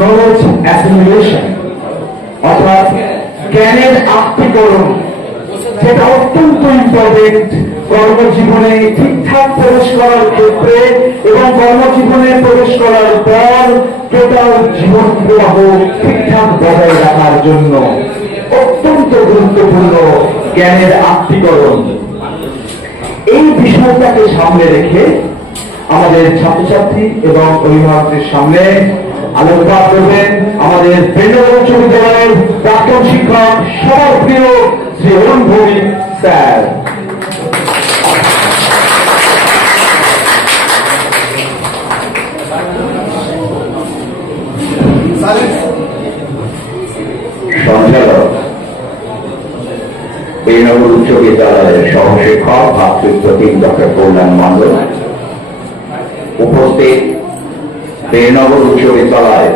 Knowledge assimilation অর্থাৎ জ্ঞানের আত্মীকরণ, যেটা অত্যন্ত ইম্পর্টেন্ট কর্মজীবনে ঠিকঠাক প্রবেশ করার ক্ষেত্রে এবং কর্মজীবনে প্রবেশ করার পর টোটাল জীবন প্রবাহ ঠিকঠাক বজায় রাখার জন্য অত্যন্ত গুরুত্বপূর্ণ জ্ঞানের আত্মীকরণ। এই বিষয়টাকে সামনে রেখে আমাদের ছাত্রছাত্রী এবং অভিভাবকদের সামনে আলোকপাত করবেন আমাদের বেঙ্গল উচ্চ বিদ্যালয়ের প্রাক্তন শিক্ষক সবার প্রিয় শ্রী অরুণ ভৌমিক স্যার। সঞ্চালক বেঙ্গল উচ্চ বিদ্যালয়ের সহশিক্ষক ভাতৃপ্রতীক ডক্টর কল্যাণ মন্ডল, উপস্থিত বেনগর উচ্চ বিদ্যালয়ের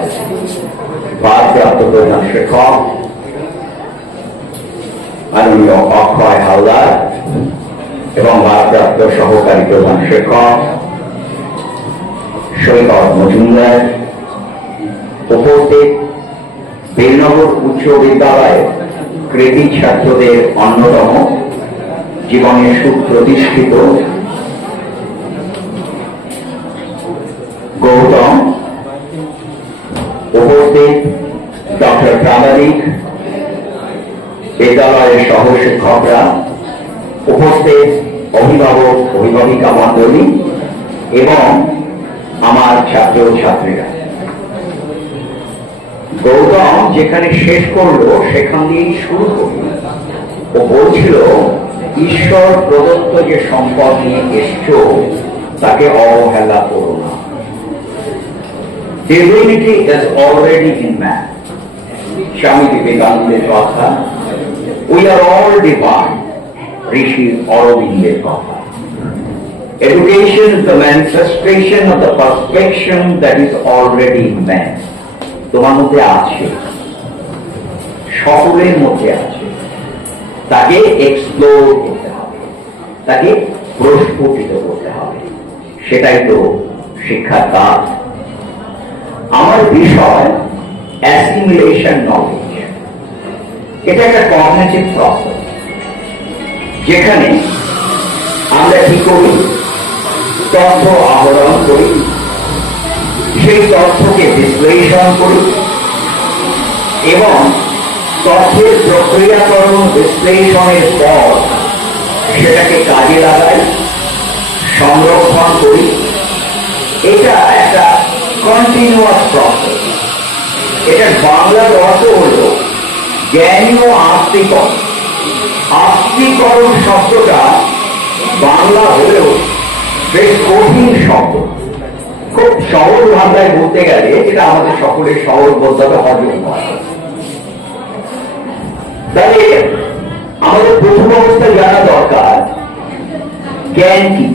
ভারপ্রাপ্ত প্রধান শিক্ষক মাননীয় অক্ষয় হালদার এবং ভারপ্রাপ্ত সহকারী প্রধান শিক্ষক সৈকত মজুমদার, উপস্থিত বেনগর উচ্চ বিদ্যালয়ের কৃতি ছাত্রদের অন্যতম জীবনের সুপ্রতিষ্ঠিত গৌতম, উপস্থিত ডক্টর প্রামাণিক, বিদ্যালয়ের সহশিক্ষকরা, উপস্থিত অভিভাবক অভিভাবিকা মণ্ডলী এবং আমার ছাত্র ছাত্রীরা। গৌতম যেখানে শেষ করলো সেখান দিয়েই শুরু করল। ও বলছিল ঈশ্বর প্রদত্ত যে সম্পদ নিয়ে এসছো তাকে অবহেলা করো না। Divinity is already in man. Swami Vivekananda's কথা, we are all divine. Rishi Aurobindo's কথা, education is the manifestation of the perfection that is already in man. তোমার মধ্যে আছে, সকলের মধ্যে আছে, তাকে এক্সপ্লোর করতে হবে, তাকে প্রস্ফুটিত করতে হবে, সেটাই তো শিক্ষার কাজ। আমার বিষয় অ্যাসিমিলেশন নলেজ। এটা একটা কগনিটিভ প্রসেস, যেখানে আমরা কি করি, তথ্য আহরণ করি, সেই তথ্যকে বিশ্লেষণ করি এবং তথ্যের প্রক্রিয়াকরণ বিশ্লেষণের পর সেটাকে কাজে লাগাই, সংরক্ষণ করি। এটা একটা কন্টিনিউয়াস প্রসেস। এটার বাংলার অর্থ হল জ্ঞানী ও আত্মীকরণ। আত্মীকরণ শব্দটা বাংলা হলেও বেশ কঠিন শব্দ। খুব সহজ ভাষায় বলতে গেলে যেটা আমাদের সকলের সহজ বোধভাবে হজম হয়। তাহলে আমাদের প্রথম অবস্থায় জানা দরকার জ্ঞান কি।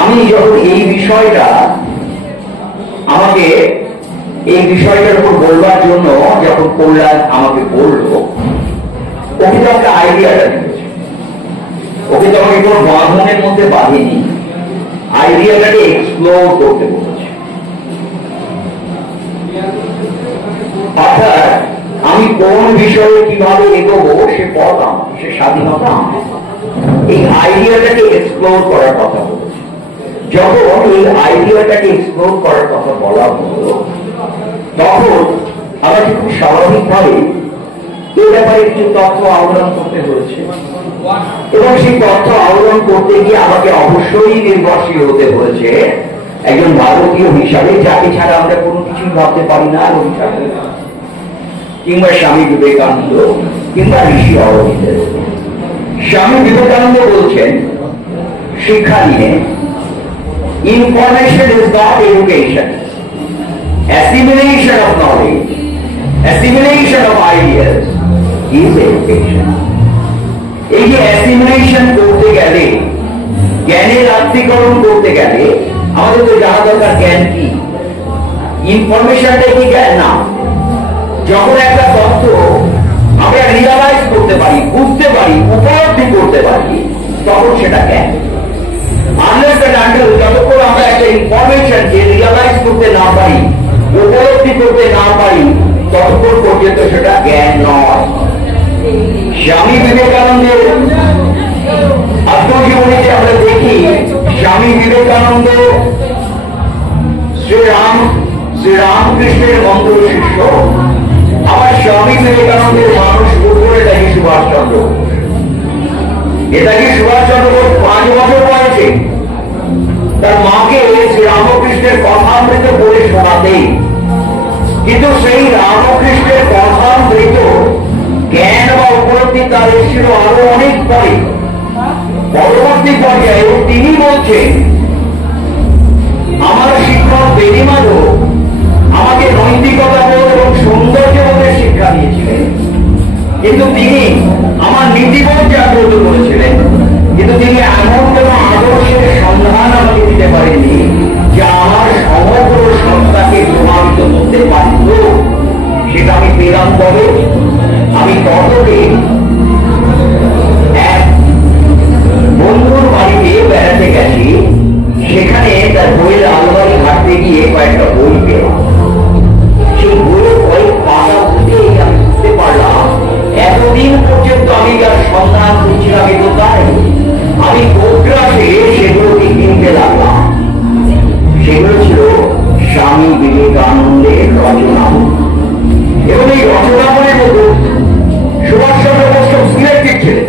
আমি যখন এই বিষয়টা আমাকে এই বিষয়টার উপর বলবার জন্য যখন কল্যাণ আমাকে বললো, ওকে তো একটা আইডিয়াটা দিয়েছে, ওকে তো আমাকে কোনো বাঁধনের মধ্যে বাঁধেনি, আইডিয়াটাকে এক্সপ্লোর করতে বলেছে। অর্থাৎ আমি কোন বিষয়ে কিভাবে এগোবো সে পথ আমার, সে স্বাধীনতা আমার। এই আইডিয়াটাকে এক্সপ্লোর করার কথা বলেছে। যখন এই আইডিয়াটাকে এক্সপ্লোর করার কথা বলা হলো, তখন আমাকে খুব স্বাভাবিকভাবে এই ব্যাপারে কিছু তথ্য আহরণ করতে হয়েছে এবং সেই তথ্য আহরণ করতে গিয়ে আমাকে অবশ্যই নির্ভরশীল হতে হয়েছে একজন ভারতীয় হিসাবে, যাকে ছাড়া আমরা কোনো কিছুই ভাবতে পারি না, কিংবা স্বামী বিবেকানন্দ কিংবা ঋষি অরবিন্দের। স্বামী বিবেকানন্দ বলছেন শিক্ষা নিয়ে, information is not education, assimilation of knowledge, assimilation of ideas is education. এই যে অ্যাসিমিলেশন করতে গেলে, জ্ঞানের আত্মীকরণ করতে গেলে আমাদের তো জানা দরকার জ্ঞান কি। ইনফরমেশনটা কি জ্ঞান না। যখন একটা তথ্য আমরা রিয়ালাইজ করতে পারি, বুঝতে পারি, উপলব্ধি করতে পারি, তখন সেটা জ্ঞান। আনলেস এন্ড আনটিল যতক্ষণ আমরা একটা ইনফরমেশনকে রিয়ালাইজ করতে না পারি, উপলব্ধি করতে না পারি, ততক্ষণ পর্যন্ত সেটা জ্ঞান নয়। স্বামী বিবেকানন্দের আত্মজীবনীতে আমরা দেখি, স্বামী বিবেকানন্দ শ্রীরামকৃষ্ণের মন্ত্র শিষ্য। আবার স্বামী বিবেকানন্দের মানুষ করে থাকি সুভাষচন্দ্র। নেতাজি সুভাষচন্দ্র বোস 5 বছর বয়সে তার মাকে শ্রীরামকৃষ্ণের কথামৃত বলে শোনাতে, কিন্তু সেই রামকৃষ্ণের কথামৃত জ্ঞান বা উপলব্ধি তার এসেছিল আরো অনেক পরে। পরবর্তী পর্যায়ে তিনি বলছেন, আমার শিক্ষক বেদিমাধব আমাকে নৈতিকতা বোধ এবং সৌন্দর্য বোধের শিক্ষা দিয়েছিলেন, কিন্তু তিনি আমার নীতিবোধ জাগ্রত করেছিলেন, কিন্তু তিনি এমন কোন আদর্শের সন্ধান আমাকে দিতে পারেননি যা আমার সমগ্র সত্তাকে প্রভাবিত করতে পারত। সেটা আমি পেলাম কবে? আমি ততকে এক বন্ধুর বাড়িতে বেড়াতে গেছি, সেখানে তার বইয়ের আলমারি ঘাটতে গিয়ে কয়েকটা বই পেলাম। সেই বইয়ের কয়েক পাতা উঠেই আমি বুঝতে পারলাম এতদিন পর্যন্ত আমি যার সন্ধান করছিলাম এ তো তাই। আমি গোগ্রাসে সেগুলোকে কিনতে লাগলাম। সেগুলো ছিল স্বামী বিবেকানন্দের রচনা, এবং এই রচনাগুলির মধ্যে সুভাষচন্দ্র বোস খুব সিলেক্টিভ ছিলেন।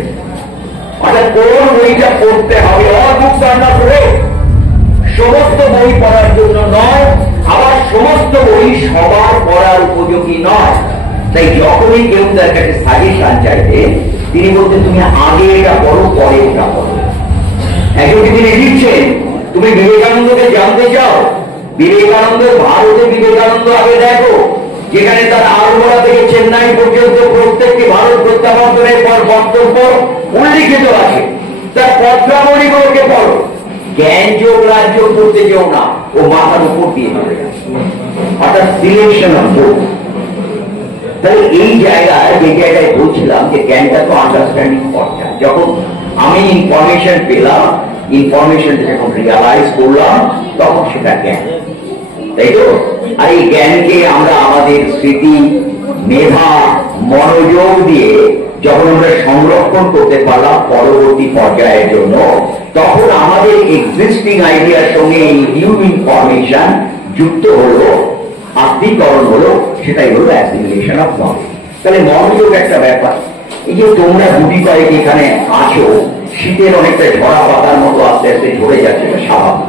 অর্থাৎ কোন বইটা পড়তে হবে, all books are not red, সমস্ত বই পড়ার জন্য নয়, আবার সমস্ত বই সবার পড়ার উপযোগী নয়। তাই যখনই কেউ তার কাছে সাজেশন চাইতে, তিনি বলতেন তুমি আগে এটা পড়ো, পরে এটা পড়ো। একজনকে তিনি লিখছেন, তুমি বিবেকানন্দকে জানতে চাও, বিবেকানন্দ ভারতে বিবেকানন্দ আগে দেখো, যেখানে তার আলমোড়া থেকে চেন্নাই পর্যন্ত প্রত্যেকটি ভারত প্রত্যাবর্তনের পর বক্তব্য উল্লিখিত আছে। তার পত্রাবলীগুলোকে পড়ো, জ্ঞান যোগ রাজ্য করতে যেও না, ও মাথার উপর দিয়ে যাবে। অর্থাৎ সিলেকশন অফ বুক। তাহলে এই জায়গায় যে জায়গায় বলছিলাম যে জ্ঞানটা তো আন্ডারস্ট্যান্ডিং পড়া। যখন আমি ইনফরমেশন পেলাম, ইনফরমেশনটা যখন রিয়ালাইজ করলাম, তখন সেটা জ্ঞান, তাই তো? আর এই জ্ঞানকে আমরা আমাদের স্মৃতি, মেধা, মনোযোগ দিয়ে যখন আমরা সংরক্ষণ করতে পারলাম পরবর্তী পর্যায়ের জন্য, তখন আমাদের এক্সিস্টিং আইডিয়ার সঙ্গে এই নিউ ইনফরমেশন যুক্ত হলো, আত্মীকরণ হলো, সেটাই হলো অ্যাসিমিলেশন অফ নলেজ। তাহলে মনোযোগ একটা ব্যাপার। এই যে তোমরা গুটি কয়েক এখানে আছো, শীতের অনেকটা ঝরা পাতার মতো আস্তে আস্তে ঝরে যাচ্ছে, স্বাভাবিক।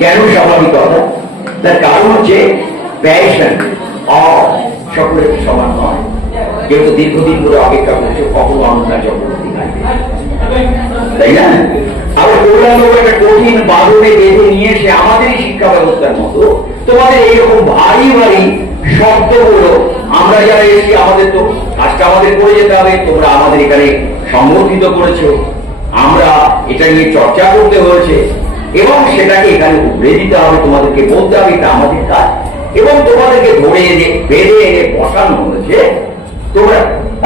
কেন স্বাভাবিকতা? তার কারণ হচ্ছে প্যাশন সকলের সমান নয়। কেউ তো দীর্ঘদিন ধরে অপেক্ষা করছে কখনো অন্যটা চক্রবর্তী থাকবে, তাই না? আবার কল্যাণবাবু একটা কঠিন বাঁধনে বেঁধে নিয়ে এসে আমাদেরই শিক্ষা ব্যবস্থার মতো তোমাদের এইরকম ভারী ভারী শব্দগুলো, আমরা যারা এসেছি আমাদের তো কাজটা আমাদের করে যেতে হবে, তোমরা আমাদের এখানে সংগঠিত করেছো, আমরা এটা নিয়ে চর্চা করতে হয়েছে, এবং সেটাকে এখানে উড়ে দিতে হবে, তোমাদেরকে বলতে হবে এটা আমাদের কাজ, এবং তোমাদেরকে ধরে এনে বেঁধে এনে বসানো হয়েছে, তোমরা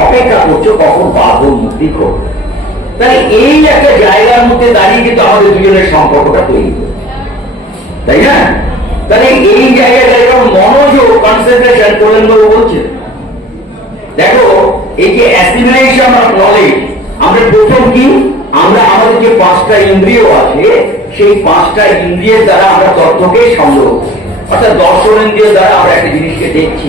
অপেক্ষা করছো কখন বাঁধন মুক্তি করবে। তাহলে এই একটা জায়গার মধ্যে দাঁড়িয়ে কিন্তু আমাদের দুজনের সম্পর্কটা তৈরি করবে, তাই না? তাহলে এই জায়গায় মনোযোগ, কনসেন্ট্রেশন কল্যাণবাবু বলছেন। দেখো এই যে অ্যাসিমিলেশন অফ নলেজ, আমরা প্রথম কি, আমরা আমাদের যে 5টা ইন্দ্রিয় আছে, সেই 5টা ইন্দ্রিয়ের দ্বারা আমরা তথ্যকে সংগ্রহ করি। অর্থাৎ দর্শনেন্দ্রিয় দ্বারা আমরা একটা জিনিসকে দেখছি,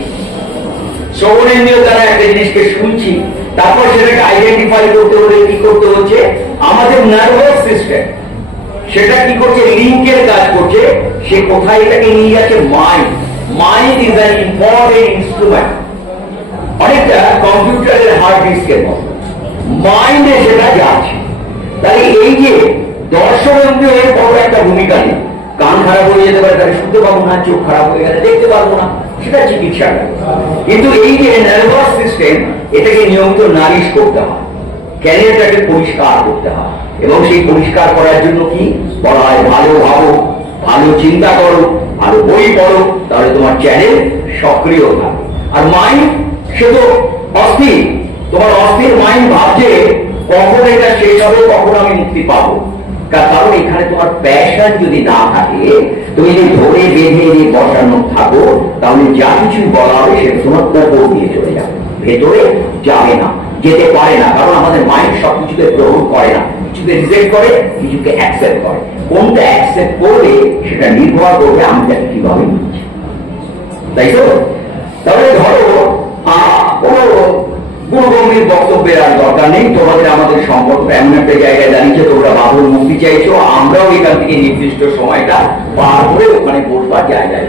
শ্রবণেন্দ্রিয় দ্বারা একটা জিনিসকে শুনছি, তারপর সেটাকে আইডেন্টিফাই করতে হলে কি করতে হচ্ছে, আমাদের নার্ভাস সিস্টেম সেটা কি করছে, লিঙ্কের কাজ করছে। সে কোথায় এটাকে নিয়ে যাচ্ছে? Mind. Mind is an important instrument, অনেকটা কম্পিউটারের হার্ড ডিস্কের মতো মাইন্ডে সেটা যাচ্ছে। তাহলে এই যে দর্শনেন্দ্রিয় এর বড় একটা ভূমিকা নেই। কান খারাপ হয়ে যেতে পারে, তাহলে শুনতে পাবো না, চোখ খারাপ হয়ে গেলে দেখতে পারবো না, সেটা চিকিৎসা। কিন্তু এই যে নার্ভাস সিস্টেম, এটাকে নিয়মিত নারিশ করতে হয়, ক্যারিয়ারটাকে পরিষ্কার করতে হয়, এবং সেই পরিষ্কার করার জন্য কি বলা হয়, ভালো ভাবো, ভালো চিন্তা করো, ভালো বই পড়ো, তাহলে তোমার চ্যানেল সক্রিয় থাকে। আর মাইন্ড সে তো অস্থির, তোমার অস্থির মাইন্ড ভাবছে কখন এটা শেষ হবে, কখন আমি মুক্তি পাবো। কারণ এখানে তোমার প্যাশন যদি না থাকে, তুমি যদি ধরে বেঁধে বসানো থাকো তাহলে যা কিছু বলা হবে সেটা তোমার ওপর দিয়ে চলে যাবে, ভেতরে যাবে না, যেতে পারে না। কারণ আমাদের মাইন্ড সবকিছুকে গ্রহণ করে না, কিছুকে রিজেক্ট করে, কিছুকে অ্যাকসেপ্ট করে। কোনটা অ্যাকসেপ্ট করবে সেটা নির্ভর করবে আমি তাকে কিভাবে নিচ্ছি, তাই তো? তাহলে ধরো কোনো গুরুগম্ভীর বক্তব্যের আর দরকার নেই, তোমাদের আমাদের সম্পর্ক এমন একটা জায়গায় দাঁড়িয়েছে, তোমরা বাবুর মুক্তি চাইছো, আমরাও এখান থেকে নির্দিষ্ট সময়টা পার করে ওখানে বসবার জায়গায়।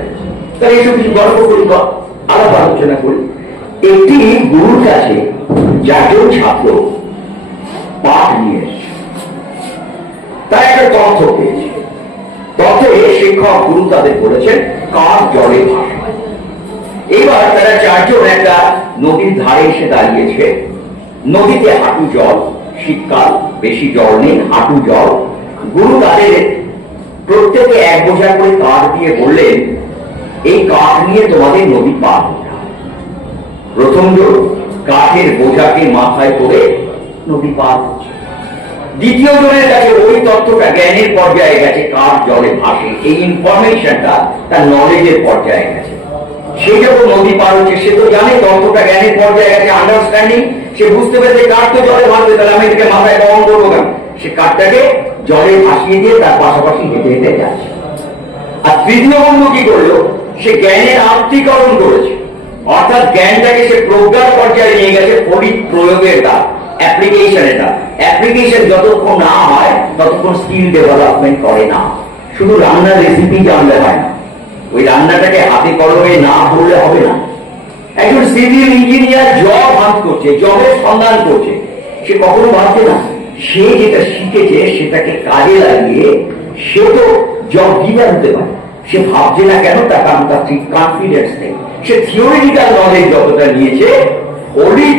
তাহলে এইসব কিছু গল্প করি, আলাপ আলোচনা করি। একটি গুরুর কাছে 4 জন ছাত্র পাঠ নিয়ে এসছে, তারা একটা তথ্য পেয়েছে। তথ্যে শিক্ষক গুরু তাদের বলেছেন কার জলে ভাসা। এইবার তারা 4 জন একটা নদীর ধারে এসে দাঁড়িয়েছে, নদীতে হাঁটু জল, শীতকাল, বেশি জল নেই, হাঁটু জল। গুরু তাদের প্রত্যেকে 1 বোঝা করে কাঠ দিয়ে বললেন এই কাঠ নিয়ে তোমাদের নদী পার হতে হবে। প্রথম জন কাঠের বোঝাকে মাথায় করে নদী পার হচ্ছে। দ্বিতীয় জনের কাছে ওই তথ্যটা জ্ঞানের পর্যায়ে গেছে, কার জলে ভাসে, এই ইনফরমেশনটা তার নলেজের পর্যায়ে গেছে। সে যখন নদী পার হচ্ছে সে তো জানে তথ্যটা জ্ঞানের পর্যায়ে গেছে, আন্ডারস্ট্যান্ডিং। সে বুঝতে পেরেছে কাঠ তো জলে ভাসবে, তাহলে আমি এটাকে মাথায় বহন করবো কেন? সে কাঠটাকে জলে ভাসিয়ে দিয়ে তার পাশাপাশি হেঁটে হেঁটে যাচ্ছে। আর তৃতীয় বন্ধু কি করলো? সে জ্ঞানের আত্মীকরণ করেছে, অর্থাৎ জ্ঞানটাকে সে প্রজ্ঞার পর্যায়ে নিয়ে গেছে, ফলিত প্রয়োগের কাজ, অ্যাপ্লিকেশনের কাজ। অ্যাপ্লিকেশন যতক্ষণ না হয় ততক্ষণ স্কিল ডেভেলপমেন্ট করে না। শুধু রান্নার রেসিপি জানলে হয় না, ওই রান্নাটাকে হাতে কলমে না ধরলে হবে না। একজন সিভিল ইঞ্জিনিয়ার জব হাত করছে, জবের সন্ধান করছে, সে কখনো ভাবছে না সে যেটা শিখেছে সেটাকে কাজে লাগিয়ে সে তো জব গিভার হতে পারে। সে ভাবছে না কেন? তার কারণ তার ঠিক কনফিডেন্স নেই। সে থিওরিটিক্যাল নলেজ যতটা নিয়েছে, ওলি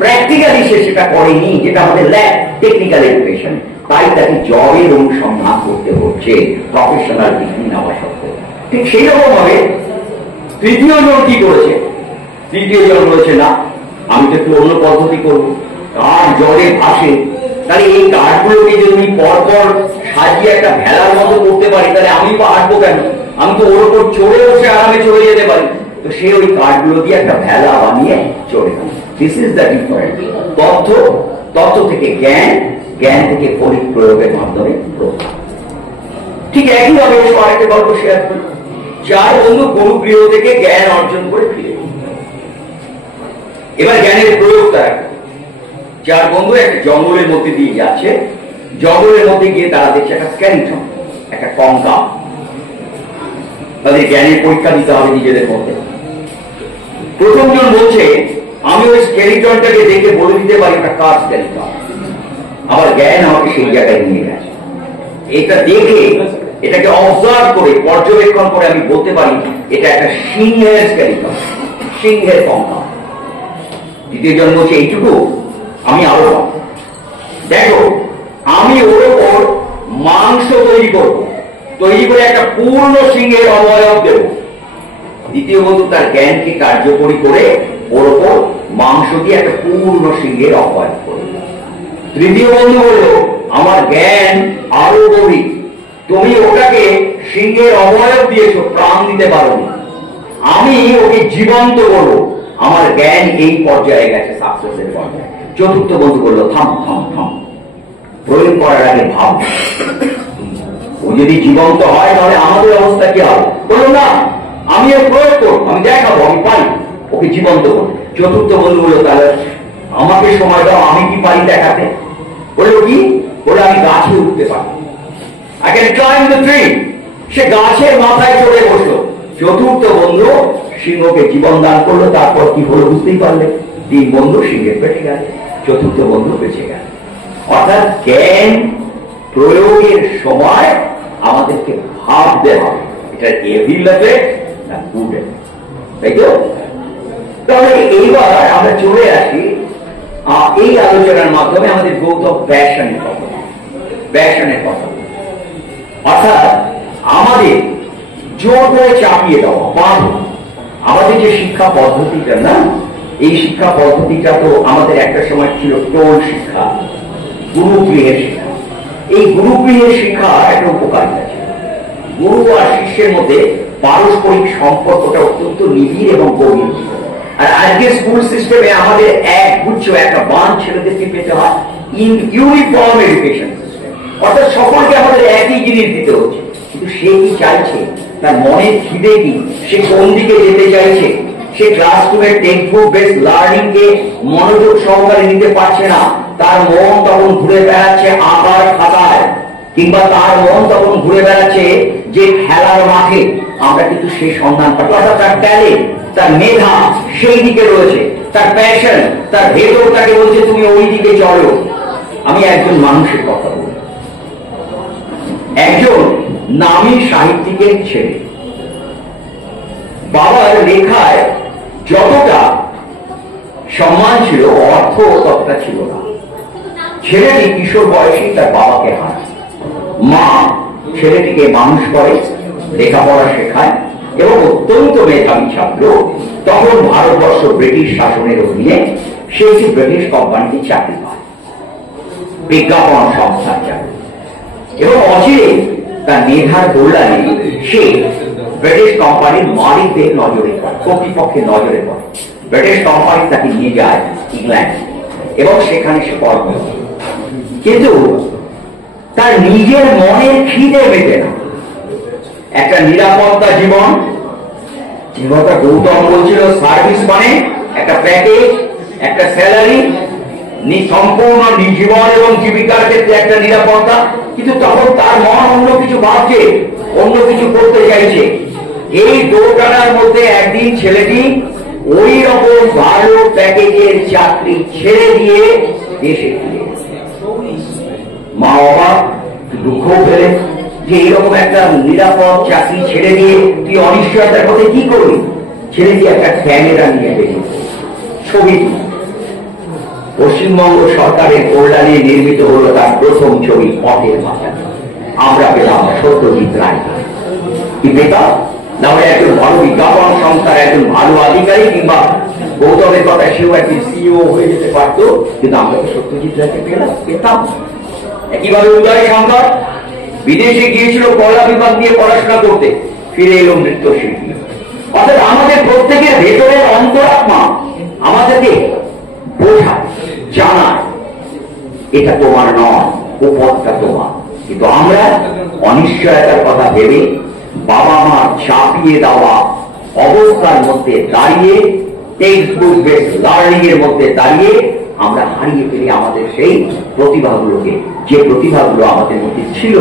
প্র্যাকটিক্যালি সে সেটা করেনি, যেটা আমাদের ল্যাব টেকনিক্যাল এডুকেশন। তাই তাকে জবের অনুসন্ধান করতে হচ্ছে প্রফেশনাল ডিগ্রি নেওয়া সত্ত্বেও। ঠিক সেই রকম ভাবে তৃতীয় জন কি করেছে? তৃতীয় জন বলেছে না, আমি তো একটু অন্য পদ্ধতি করবো। কাঠ জলে ভাসে, তাহলে এই কাঠগুলোকে যদি পরপর সাজিয়ে একটা ভেলার মতো করতে পারি তাহলে আমি তো হাঁটবো কেন? আমি তো ওর উপর চড়ে বসে আরামে চলে যেতে পারি। তো সে ওই কাঠগুলো দিয়ে একটা ভেলা বানিয়ে চলে গেল। This is the difference. তথ্য থেকে জ্ঞান, জ্ঞান থেকে ফলিত প্রয়োগের মাধ্যমে প্রকাশ। ঠিক একইভাবে আরেকটা গল্প শেয়ার করি। 4 বন্ধু গরুগৃহ থেকে জ্ঞান অর্জন করে ফিরে। এবার জ্ঞানের প্রয়োগ তারা 4 বন্ধু একটা জঙ্গলের মধ্যে দিয়ে যাচ্ছে। জঙ্গলের মধ্যে গিয়ে তারা দেখছে একটা স্ক্যালিটন, একটা কঙ্কাল। তাদের জ্ঞানের পরীক্ষা দিতে হবে নিজেদের মধ্যে। প্রথম জন বলছে আমি ওই স্কেলিটনটাকে দেখে বলে দিতে পারি একটা কার স্কেলিটন। আবার জ্ঞান আমাকে সেই জায়গায় নিয়ে গেছে। এটা দেখে, এটাকে অবজার্ভ করে, পর্যবেক্ষণ করে আমি বলতে পারি এটা একটা সিংহের স্কেলিটন, সিংহের কঙ্কাল। দ্বিতীয় জন বলছে এইটুকু, আমি আরো দেখো আমি ওর ওপর মাংস তৈরি করবো, তৈরি করে একটা পূর্ণ সিংহের অবয়ব দেব। দ্বিতীয় বন্ধু তার জ্ঞানকে কার্যকরী করে ওর ওপর মাংস দিয়ে একটা পূর্ণ সিংহের অবয়ব করবে। তৃতীয় বন্ধু বলল আমার জ্ঞান আরো গভীর, তুমি ওটাকে সিংহের অবয়ব দিয়েছো, প্রাণ দিতে পারো, আমি ওকে জীবন্ত করবো। আমার জ্ঞান এই পর্যায়ে গেছে, সাকসেসের পর্যায়ে। চতুর্থ বন্ধু বলল থাম থাম থাম, প্রয়োগ করার আগে ভাব, ও যদি জীবন্ত হয় তাহলে আমাদের অবস্থা কি হবে? বললো না, আমি এর প্রয়োগ করবো, আমি দেখাবো আমি পারি, ওকে জীবন্ত করবো। চতুর্থ বন্ধু বললো তাহলে আমাকে সময় দাও, আমি কি পারি দেখাতে। বললো কি? বলে আমি গাছে উঠতে পারি, I can climb the tree। সে গাছের মাথায় চড়ে বসলো। চতুর্থ বন্ধু সিংহকে জীবন দান করলো। তারপর কি হলো বুঝতেই পারলে? 3 বন্ধু সিংহের পেটে গেল, চতুর্থ বন্ধু বেঁচে গেল। অর্থাৎ জ্ঞান প্রয়োগের সময় আমাদেরকে ভাবতে হবে এটা এভিল এফেক্ট না গুড এফেক্ট, তাই তো? তাহলে এইবার আমরা চলে আসি এই আলোচনার মাধ্যমে আমাদের গৌতম প্যাশনের কথা, প্যাশনের কথা। অর্থাৎ আমাদের জোর করে চাপিয়ে দেওয়া, বাঁধো। আমাদের যে শিক্ষা পদ্ধতিটা না, এই শিক্ষা পদ্ধতিটা তো আমাদের একটা সময় ছিল টোল শিক্ষা, গুরুগৃহের শিক্ষা। এই গুরুগৃহের শিক্ষা একটা উপকারিতা ছিল। গুরু আর শিষ্যের মধ্যে পারস্পরিক সম্পর্কটা অত্যন্ত নিবিড় এবং গভীর। আর আজকে স্কুল সিস্টেমে আমাদের এক গুচ্ছ একটা বান ছেলেদেরকে পেতে হয় ইউনিফর্ম এডুকেশন সিস্টেম, অর্থাৎ সকলকে আমাদের একই জিনিস দিতে হচ্ছে। কিন্তু সে কি চাইছে, তার মনের খিদে কি, সে কোন দিকে যেতে চাইছে? সে ক্লাসরুমের টেক্সট বুক বেস লার্নিং কে মনোযোগ সহকারে নিতে পারছে না, তার মন তখন ঘুরে বেড়াচ্ছে আঁকার খাতায়, কিংবা তার মন তখন ঘুরে বেড়াচ্ছে যে খেলার মাঠে। আমরা কিন্তু সেই সন্ধান পাই, অর্থাৎ তার ট্যালেন্ট, তার মেধা সেই দিকে রয়েছে, তার প্যাশন, তার ভেতর তাকে বলছে তুমি ওই দিকে চলো। আমি একজন মানুষের কথা বলি, একজন নামী সাহিত্যিকের ছেলে, বাবার লেখায় যতটা সম্মান ছিল অর্থ ততটা ছিল না। ছেলেটি কিশোর বয়সে তার বাবাকে হারায়। মা ছেলেটিকে মানুষ করে, লেখাপড়া শেখায় এবং অত্যন্ত মেধাবী ছাত্র। তখন ভারতবর্ষ ব্রিটিশ শাসনের অধীনে সে একটি ব্রিটিশ কোম্পানিতে চাকরি পায়, বিজ্ঞাপন সংস্থার চাকরি। এবং অচিরে তার মেধার কল্যাণে সে ব্রিটিশ কোম্পানির মালিকদের নজরে পড়ে, কর্তৃপক্ষের নজরে পড়ে। ব্রিটিশ কোম্পানি তাকে নিয়ে যায় ইংল্যান্ড এবং সেখানে সে কর্ম করে। কিন্তু তার নিজের মনের খিদে মেটে না। একটা নিরাপত্তা জীবন, যেটা গৌতম বলছিল, সার্ভিস মানে একটা প্যাকেজ, একটা স্যালারি, সম্পূর্ণ জীবন এবং জীবিকার ক্ষেত্রে একটা নিরাপত্তা। কিন্তু তখন তার মন অন্য কিছু ভাবছে, অন্য কিছু করতে চাইছে। এই দোটানার মধ্যে একদিন ছেলেটি ওই রকম ভালো প্যাকেজের চাকরি ছেড়ে দিয়ে দেশে ফিরে। মা বাবা দুঃখ পেলেন যে এইরকম একটা নিরাপদ চাকরি ছেড়ে দিয়ে তুই অনিশ্চয়তার মধ্যে কি করবি। ছেলেটি একটা ক্যামেরা নিয়ে বেরিয়ে ছবি, পশ্চিমবঙ্গ সরকারের কল্যাণে নির্মিত হলো তার প্রথম ছবি পথের মাঝারে। আমরা পেলাম সত্যজিৎ রায়। কি পেতাম? না হলে একজন ভালো বিজ্ঞাপন সংস্থার একজন ভালো আধিকারিক, কিংবা গৌতমের কথা সেও একজন সিইও হয়ে যেতে পারতো। কিন্তু আমরা তো সত্যজিৎ রায়কে পেতাম। একইভাবে উদয় শঙ্কর বিদেশে গিয়েছিল কলা বিভাগ নিয়ে পড়াশোনা করতে, ফিরে এলো নৃত্যশিল্পী। অর্থাৎ আমাদের প্রত্যেকের ভেতরের অন্তরাত্মা আমাদেরকে বোঝায়, জানায় এটা তোমার নয়, ও পথটা তোমার। কিন্তু আমরা অনিশ্চয়তার কথা ভেবে বাবা মা চাপিয়ে দেওয়া অবস্থার মধ্যে দাঁড়িয়ে, টেক্সট বুক বেস লার্নিং এর মধ্যে দাঁড়িয়ে আমরা হারিয়ে ফেলি আমাদের সেই প্রতিভাগুলোকে, যে প্রতিভাগুলো আমাদের মধ্যে ছিল,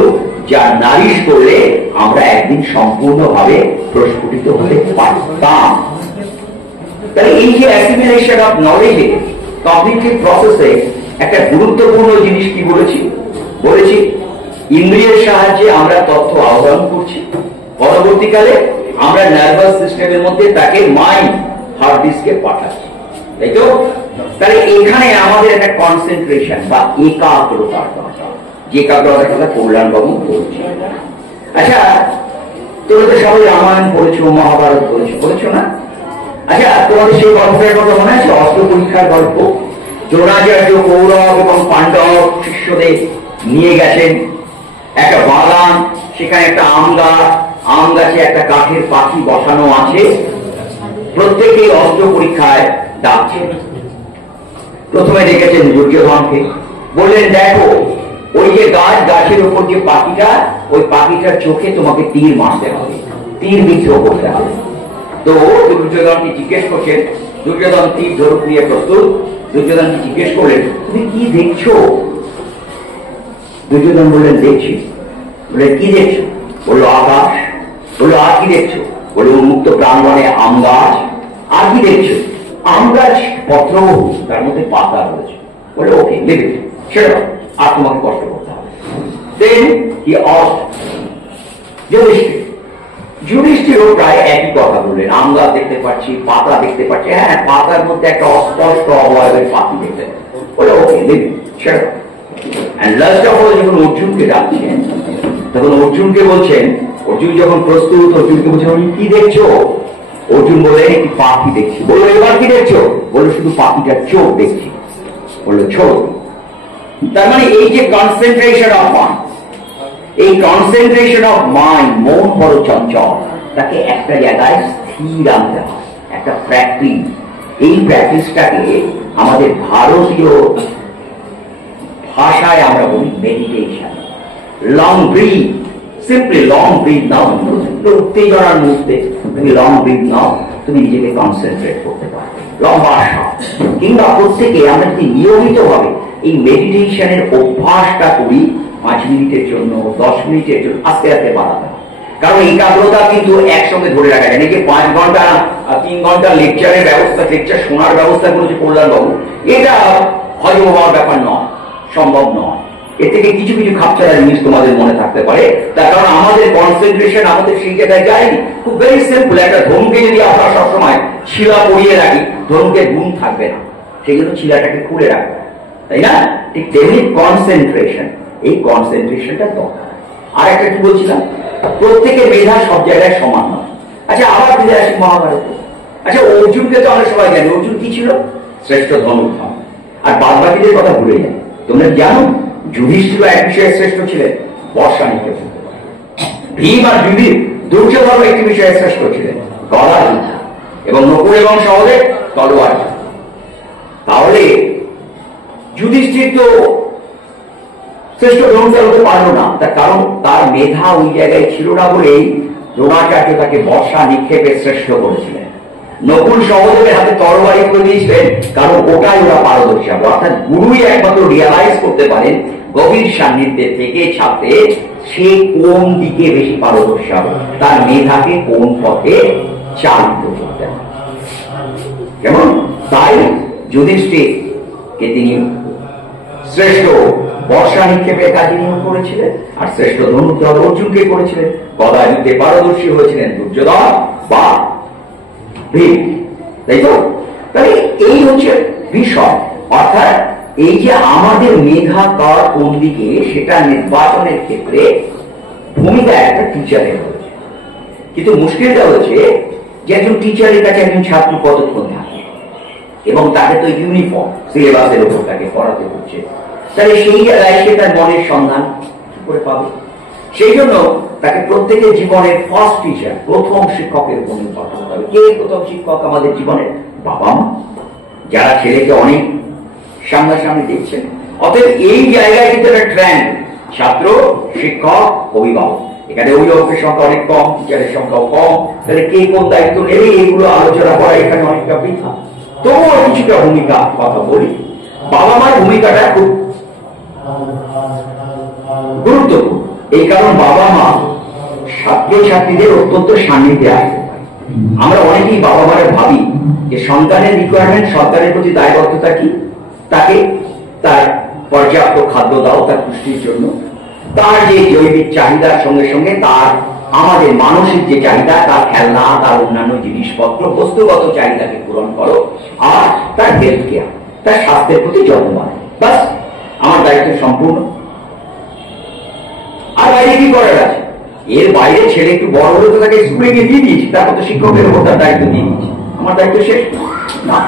যার নারিশ করলে আমরা একদিন সম্পূর্ণভাবে প্রস্ফুটিত হতে পারতাম। তাহলে এই যে অ্যাসিমিলেশন অফ নলেজে কগনিটিভ প্রসেসে একটা গুরুত্বপূর্ণ জিনিস কি বলেছি ইন্দ্রিয়ের সাহায্যে আমরা তথ্য আহরণ করছি, পরবর্তীকালে আমরা নার্ভাস সিস্টেমের মধ্যে তাকে মাইন্ড হার্ড ডিস্কে পাঠাচ্ছি, তাই তো? তাহলে এখানে আমাদের একটা কনসেন্ট্রেশন বা একাগ্রতার দরকার, যে একাগ্রতার কথা কল্যাণবাবু বলছি। আচ্ছা, তোমরা তো সবাই রামায়ণ পড়েছো, মহাভারত পড়েছো না? আচ্ছা, তোমাদের সেই গল্পের কথা মনে আছে? অস্ত্র পরীক্ষার গল্প। দ্রোণাচার্য কৌরব এবং পাণ্ডব শিষ্যদের নিয়ে গেছেন একটা বাগান, সেখানে একটা আম গাছ, আম গাছে একটা কাঠের পাখি বসানো আছে। প্রত্যেকেই অস্ত্র পরীক্ষায় ডাকছেন। প্রথমে দেখেছেন দুর্যোধনকে, বললেন দেখো ওই যে গাছের উপর যে পাখিটা, ওই পাখিটার চোখে তোমাকে তীর মারতে হবে, তীর বিদ্রোহ করতে হবে। তো দুর্যোধনকে জিজ্ঞেস করছেন, দুর্যোধন তীর ধনুক নিয়ে প্রস্তুত। দুর্যোধনকে জিজ্ঞেস করলেন তুমি কি দেখছো? দুর্যোধন বললেন দেখছি। বলে কি দেখছো? বললো আকাশ। বললো আর কি দেখছো? বলে উন্মুক্ত প্রাঙ্গণে আম গাছ। আর কি দেখছো? আম গাছ পত্র, তার মধ্যে পাতা রয়েছে। বলে ওকে লেবে সেটা আর তোমাকে কষ্ট করতে হবে। দেন হি আস্কড যুধিষ্ঠিরও প্রায় একই কথা বললেন, আম গাছ দেখতে পাচ্ছি, পাতা দেখতে পাচ্ছি, হ্যাঁ পাতার মধ্যে একটা অস্পষ্ট অবয়বের পাখি দেখতে পাচ্ছি। বলে ওকে লেবে সেটা। যখন অর্জুনকে ডাকছেন তখন অর্জুনকে বলছেন, অর্জুন যখন প্রস্তুত, অর্জুনকে বলছেন কি দেখছো? অর্জুন বলে একটি পাখি দেখছি। বললো এবার কি দেখছো? বললো শুধু পাখিটার চোখ দেখছি। বললো ছোট। তার মানে এই যে কনসেন্ট্রেশন অফ মাইন্ড, এই কনসেন্ট্রেশন অফ মাইন্ড, মন বড় চঞ্চল, তাকে একটা জায়গায় স্থির আনতে হয়, একটা প্র্যাকটিস। এই প্র্যাকটিসটাকে আমাদের ভারতীয় ভাষায় আমরা বলি meditation. Long breath, simply long breath now. উত্তেজনার মুহূর্তে তুমি লং ব্রিথ নাও, তুমি নিজেকে কনসেন্ট্রেট করতে পারো। লম্বা শ্বাস, কিংবা প্রত্যেকে আমরা যদি নিয়মিত ভাবে এই মেডিটেশনের অভ্যাসটা করি, 5 মিনিটের জন্য, 10 মিনিটের জন্য, আস্তে আস্তে বাড়াতে হয়। কারণ একাগ্রতা কিন্তু একসঙ্গে ধরে রাখা যায় না। যে 5 ঘন্টা 3 ঘন্টা লেকচারের ব্যবস্থা, লেকচার শোনার ব্যবস্থা করেছে কল্যাণবাবু, এটা হজম হওয়ার ব্যাপার নয়, সম্ভব নয়। এর থেকে কিছু কিছু খাপছাড়া জিনিস তোমাদের মনে থাকতে পারে, তার কারণ আমাদের কনসেন্ট্রেশন আমাদের সেই জায়গায় যায়নি। খুব ভেরি সিম্পল, একটা ধনুকে যদি আমরা সবসময় শিলা পরিয়ে রাখি, ধনুকের গুণ থাকবে না, সেই জন্য শিলাটাকে খুলে রাখবে, তাই না? ঠিক তেমনি কনসেন্ট্রেশন, এই কনসেন্ট্রেশনটা দরকার। আর একটা কি বলছিলাম, প্রত্যেকের মেধা সব জায়গায় সমান নয়। আচ্ছা, আবার ফিরে আসি মহাভারতে। আচ্ছা, অর্জুনকে তো আমরা সবাই জানি, অর্জুন কি ছিল? শ্রেষ্ঠ ধনুর্ধর। আর বাদ বাকিদের কথা ভুলে যায়। তোমরা জানো যুধিষ্ঠির এক বিষয়ে শ্রেষ্ঠ ছিলেন, বর্ষা নিতে। ভীম আর যুধির দুর্যোধন একটি বিষয়ে শ্রেষ্ঠ ছিলেন, গদা যুদ্ধ, এবং নকুল এবং সহদেব তলোয়ার যুদ্ধ। তাহলে যুধিষ্ঠির তো শ্রেষ্ঠ ধনুর্ধর হতে পারলো না, তার কারণ তার মেধা ওই জায়গায় ছিল না বলেই দ্রোণাচার্য তাকে বর্ষা নিক্ষেপে শ্রেষ্ঠ করেছিলেন। নকুল সহদেবের হাতে তরবারি করে দিয়েছিলেন, কারণ ওটাই ওরা পারদর্শী হবে। অর্থাৎ গুরুই একমাত্র রিয়ালাইজ করতে পারেন গভীর সান্নিধ্যে থেকে ছাত্রে সে কোন দিকে বেশি পারদর্শী হবে, তার মেধাকে কোন পথে চালিত করতে হবে। কেমন? তাই যুধিষ্ঠিরকে তিনি শ্রেষ্ঠ বর্ষা নিক্ষেপের কাজে নিয়োগ করেছিলেন, আর শ্রেষ্ঠ ধনুর্ধর অর্জুনকে করেছিলেন। গদা যুদ্ধে পারদর্শী হয়েছিলেন দুর্যোধন বা ভীম, তাই তো? তাহলে এই হচ্ছে বিষয়। অর্থাৎ এই যে আমাদের মেধা কার কোন দিকে, সেটা নির্বাচনের ক্ষেত্রে ভূমিকা একটা টিচারের রয়েছে। কিন্তু মুশকিলটা হচ্ছে যে একজন টিচারের কাছে একজন ছাত্র কতক্ষণ থাকে, এবং তাকে তো ইউনিফর্ম সিলেবাসের উপর তাকে পড়াতে হচ্ছে। তাহলে সেই জায়গায় সে তার মনের সন্ধান কি করে পাবে? সেই জন্য তাকে প্রত্যেকের জীবনের ফার্স্ট টিচার, প্রথম শিক্ষকের উপর নির্ভর করতে হবে। কে প্রথম শিক্ষক আমাদের জীবনের? বাবা মা, যারা ছেলেকে অনেক সামনাসামনি দেখছেন। অতএব এই জায়গায় কিন্তু একটা ট্রেন্ড, ছাত্র, শিক্ষক, অভিভাবক। এখানে অভিভাবকের সংখ্যা অনেক কম, টিচারের সংখ্যাও কম। তাহলে কে কোন দায়িত্ব নেবে, এগুলো আলোচনা করা এখানে অনেকটা বৃথা। তবুও কিছুটা ভূমিকা কথা বলি। বাবা মার ভূমিকাটা খুব গুরুত্বপূর্ণ। এই কারণ বাবা মা ছাত্রছাত্রীদের অত্যন্ত সান্নিধ্যে আসতে পারে। আমরা অনেকেই বাবা মারা ভাবি যে সন্তানের রিকোয়ারমেন্ট, সরকারের প্রতি দায়বদ্ধতা কি, তাকে তার পর্যাপ্ত খাদ্য দাও তার পুষ্টির জন্য, তার যে জৈবিক চাহিদার সঙ্গে সঙ্গে তার আমাদের মানসিক যে চাহিদা, তার খেলনা, তার অন্যান্য জিনিসপত্র, বস্তুগত চাহিদাকে পূরণ করো, আর তার হেলথ কেয়ার, তার স্বাস্থ্যের প্রতি যত্ন নেয়। বাস, আমার দায়িত্ব সম্পূর্ণ। আর বাইরে কি করার আছে? এর বাইরে ছেলে একটু বড় হলে তো তাকে স্কুলে গিয়ে দিয়ে দিয়েছি, তারপর তো শিক্ষকের উপর তার দায়িত্ব দিয়ে দিয়েছি, আমার দায়িত্ব শেষ না।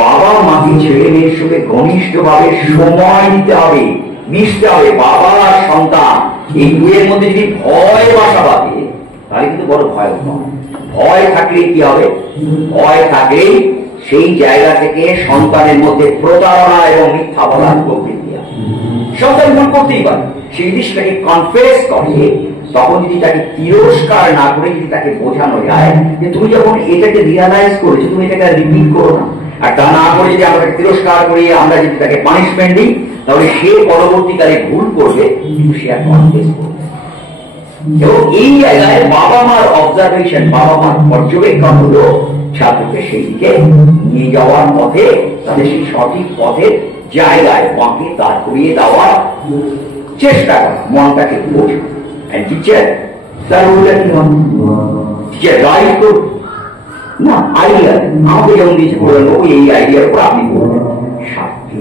বাবা মাকে ছেলে মেয়ের সঙ্গে ঘনিষ্ঠ ভাবে সময় দিতে হবে, মিশতে হবে। বাবা আর সন্তান এই দুয়ের মধ্যে যদি ভয় বাসা বাঁধে, তাহলে কিন্তু বড় ভয় নয়। ভয় থাকলে কি হবে? ভয় থাকলেই সেই জায়গা থেকে সন্তানের মধ্যে প্রতারণা এবং মিথ্যা বলার প্রবৃত্তি আছে। সন্তান ভুল করতেই পারে, সেই জিনিসটাকে কনফেস করে, তখন যদি তাকে তিরস্কার না করে যদি তাকে বোঝানো যায় যে তুমি যখন এটাকে রিয়ালাইজ করেছো, তুমি এটাকে রিপিট করো না, আর তা না করে যদি আমরা তিরস্কার করি, আমরা যদি তাকে পানিশমেন্ট দিই, তাহলে সে পরবর্তীকালে ভুল করবে, কিন্তু সে আর কনফেস করবে। এবং এই জায়গায় বাবা মার অবজারভেশন, বাবা মার পর্যবেক্ষণ হলো ছাত্রকে সেই দিকে নিয়ে যাওয়ার পথে, তাদের সেই সঠিক পথের জায়গায় বাঁকে দাঁড় করিয়ে দেওয়ার চেষ্টা করা, মনটাকে বোঝা। টিচার তার রোলটা কি হবে? টিচার গাইড করবে না, আইডিয়া আমাকে যেমন দিয়েছে বললেন, ওই এই আইডিয়ার উপর আপনি করবেন।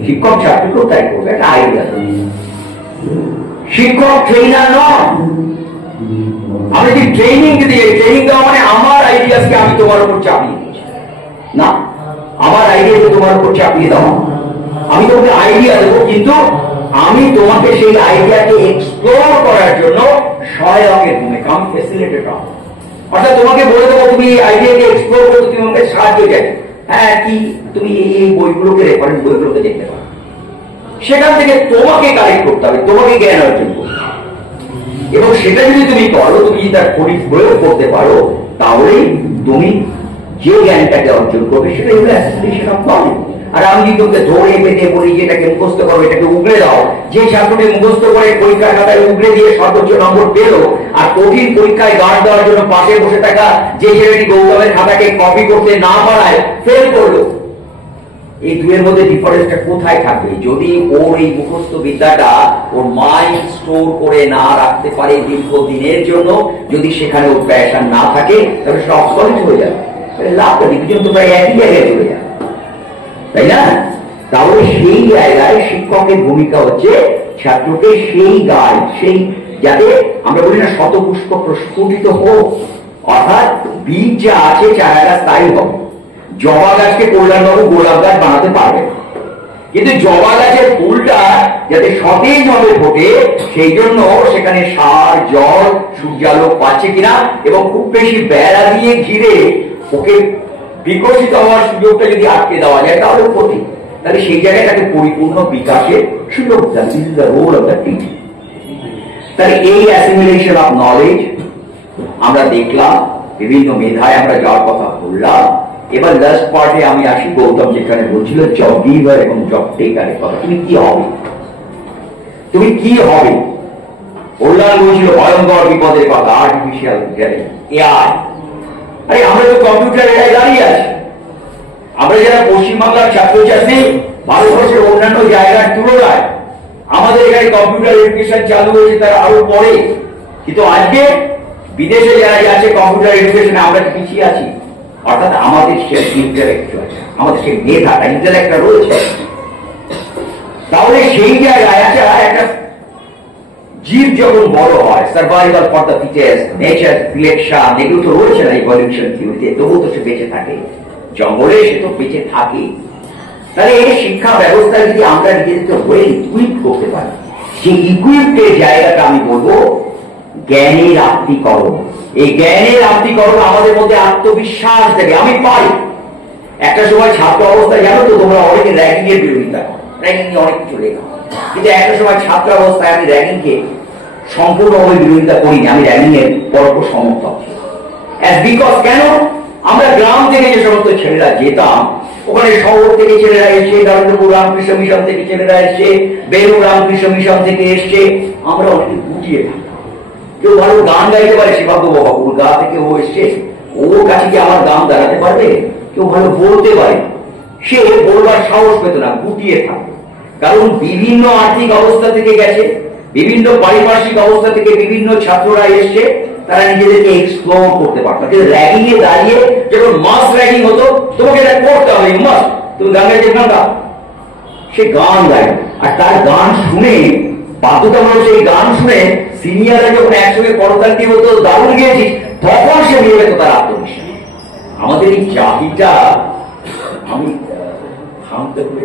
শিক্ষক ছাত্রকেও তাই করবে, একটা আইডিয়া। শিক্ষক ট্রেনার নয়। আমি যদি ট্রেনিং দিই, ট্রেনিং দেওয়া মানে আমার আইডিয়াসকে আমি তোমার উপর চাপিয়ে দিচ্ছি না, আমার আইডিয়াকে তোমার উপর চাপিয়ে দেওয়া। আমি তোমাকে আইডিয়া দেবো, কিন্তু আমি তোমাকে সেই আইডিয়াকে এক্সপ্লোর করার জন্য সহায়কের ভূমিকা, আমি ফ্যাসিলিটেটর। অর্থাৎ তোমাকে বলে দেবো তুমি এই আইডিয়াকে এক্সপ্লোর করতে তুমি আমাকে সাহায্য চাই, হ্যাঁ কি তুমি এই বইগুলোকে রেফারেন্স বইগুলোকে দেখতে পারো, সেখান থেকে তোমাকে কালেক্ট করতে হবে, তোমাকে জ্ঞান অর্জন করতে হবে। এবং সেটা যদি তুমি করো, তুমি যদি তার প্রয়োগ করতে পারো, তাহলেই তুমি যে জ্ঞানটাকে অর্জন করবে সেটা হলো অ্যাসিমিলেশন অফ নলেজ। আর আমি যদি তোকে ধরে পেতে বলি যে এটাকে মুখস্থ করো, এটাকে উগড়ে দাও, যে ছাত্রটি মুখস্থ করে পরীক্ষার খাতায় উগড়ে দিয়ে সর্বোচ্চ নম্বর পেল, আর কঠিন পরীক্ষায় গার্ড দেওয়ার জন্য পাশে বসে থাকা যে ছেলেটি গৌতমের খাতাকে কপি করতে না পারায় ফেল করলো, এই দুয়ের মধ্যে ডিফারেন্সটা কোথায় থাকবে? যদি ওর এই মুখস্থ বিদ্যাটা ওর মাইন্ড স্টোর করে না রাখতে পারে দীর্ঘদিনের জন্য, যদি সেখানে ওর প্যাশন না থাকে, তাহলে সেটা অবসলিট হয়ে যাবে, লাভটা ডিভিশন তো প্রায় একই জায়গায় চলে যাবে, তাই না? তাহলে সেই জায়গায় শিক্ষকের ভূমিকা হচ্ছে ছাত্রকে সেই গাইড, সেই যাতে আমরা বলি না শতপুষ্প প্রস্ফুটিত হোক, অর্থাৎ বীজ যা আছে চারাটা তাই হবে। জবা গাছকে কল্যাণবাবু গোলাপ গাছ বানাতে পারবে, কিন্তু জবা গাছের ফুলটা যাতে সতেজ ভাবে ফোটে সেই জন্য সেখানে সার, জল, সূর্যালোক পাচ্ছে কিনা এবং খুব বেশি বেড়া দিয়ে ঘিরে ওকে বিকশিত হওয়ার সুযোগটা যদি আটকে দেওয়া যায় তাহলে ক্ষতি। তাহলে সেই জায়গায় তাকে পরিপূর্ণ বিকাশের সুযোগ দেয়। This is the role of the teacher. তাহলে এই অ্যাসিমিলেশন অফ নলেজ আমরা দেখলাম, বিভিন্ন মেধায় আমরা যাওয়ার কথা বললাম। এবার লাস্ট পার্টে আমি আসি, গৌতম যেখানে বলছিল জব গিভার এবং জব টেকারের কথা। তুমি কি হবে, তুমি কি হবে? কল্যাণ বলছিল ভয়ঙ্কর বিপদের কথা, আর্টিফিশিয়াল এআই। আরে আমরা তো কম্পিউটার এআই দাঁড়িয়ে আছি। আমরা যারা পশ্চিমবাংলার ছাত্রছাত্রী, ভারতবর্ষের অন্যান্য জায়গার তুলনায় আমাদের এখানে কম্পিউটার এডুকেশন চালু হয়েছে তার আরো পরে, কিন্তু আজকে বিদেশে যারা যাচ্ছে কম্পিউটার এডুকেশনে আমরা পিছিয়ে আছি। অর্থাৎ আমাদের সে ইন্টালেকচুয়াল, আমাদের সেই মেধাটা ইন্টালেক্টটা রয়েছে। তাহলে সেই জায়গায় একটা জীব যখন বড় হয়, survival for the fittest, nature selection, এগুলো তো রয়েছে না ইভলিউশন থিওরিতে, তবুও তো সে বেঁচে থাকে, জঙ্গলে সে তো বেঁচে থাকে। তাহলে এই শিক্ষা ব্যবস্থা যদি আমরা নিজেদেরকে ওয়েল ইকুইপ করতে পারি, যে ইকুইপের জায়গাটা আমি বলবো জ্ঞানের আত্মীকরণ। এই জ্ঞানের আত্মীকরণ আমাদের মধ্যে আত্মবিশ্বাস দেবে, আমি পারি। একটা সময় ছাত্র অবস্থায় জানো তো তোমরা অনেকে র্যাগিং এর বিরোধিতা করো, র্যাগিং নিয়ে অনেক কিছু লেখা, কিন্তু একটা সময় ছাত্র অবস্থায় আমি র্যাগিংকে সম্পূর্ণভাবে বিরোধিতা করিনি, আমি র্যাগিং এর পরোক্ষ সমর্থক ছিলাম। বিকজ কেন? আমরা গ্রাম থেকে যে সমস্ত ছেলেরা যেতাম, ওখানে শহর থেকে ছেলেরা এসছে, নরেন্দ্রপুর রামকৃষ্ণ মিশন থেকে ছেলেরা এসছে, বেলুর রামকৃষ্ণ মিশন থেকে এসছে, আমরা অনেকে গুটিয়ে থাকতাম। কেউ ভালো গান গাইতে পারে, শিবাব্য বাবা কলকাতা থেকে ও এসছে, ওর কাছে কি আমার গান দাঁড়াতে পারবে? কেউ ভালো বলতে পারে, সে বলবার সাহস পেত না, গুটিয়ে থাকবে। কারণ বিভিন্ন আর্থিক অবস্থা থেকে গেছে, বিভিন্ন পারিপার্শ্বিক অবস্থা থেকে বিভিন্ন ছাত্ররা এসছে, তারা নিজেদেরকে এক্সপ্লোর করতে পারত। র্যাগিং এ দাঁড়িয়ে যখন মাস র্যাগিং হতো, তোমাকে এটা করতে হবে, মাস্ট, তুমি গান গাইতে গান গাও, সে গান গায়। আর তার গান শুনে, বাধ্যতামূলক সেই গান শুনে সিনিয়ররা যখন একসঙ্গে করতালি হতো, দারুণ গিয়েছিস, তখন সে নিয়ে যেত তার আত্মবিশ্বাস। আমাদের এই জাতিটা, আমি থামতে হবে,